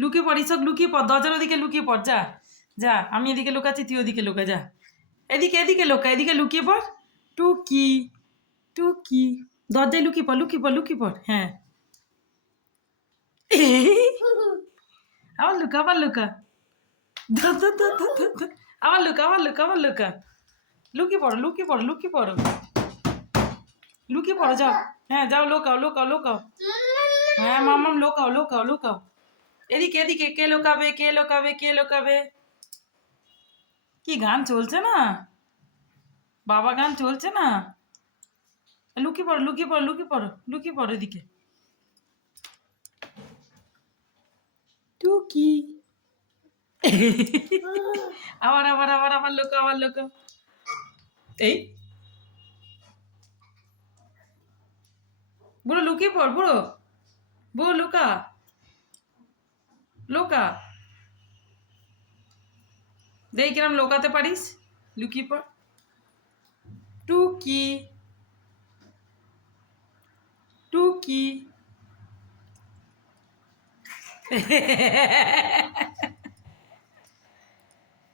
লুকিয়ে পড় ইসক, লুকিয়ে পড়, দরজার ওদিকে লুকিয়ে পড়, যা যা, আমি এদিকে লুকাচ্ছি, তুই ওদিকে লুকা, যা এদিকে এদিকে লুকা, এদিকে লুকিয়ে পড়। টুকি টুকি, দরজায় লুকিয়ে পড়, লুকিয়ে পড়, লুকিয়ে পড়, হ্যাঁ। আবার লুকা, আবার লুকা, ধর, ধর, ধর, ধর, ধর, ধর। আবার লুকা, আবার লুকা, আবার লুকা, লুকিয়ে পড়ো, লুকিয়ে পড়ো, লুকিয়ে পড়ো, লুকিয়ে পড়ো, যাও, হ্যাঁ যাও, লুকাও, লুকাও, লুকাও, হ্যাঁ মামাম, লুকাও, লুকাও, লুকাও, এদিকে এদিকে, কে লুকাবে, কে লুকাবে, কে লুকাবে। কি গান চলছে না, বাবা গান চলছে না। লুকিয়ে পড়ো, লুকিয়ে পড়ো, লুকিয়ে পড়ো, লুকিয়ে পড়ো এদিকে। টুকি, আবার আবার আবার আবার লুকাও, আবার লুকাও, এই বুড়ো লুকিয়ে পড়, বুড়ো বুড়ো লুকা, লুকা, দেখ কিরম লোকাতে পারিস, লুকিয়ে পড়। টুকি টুকি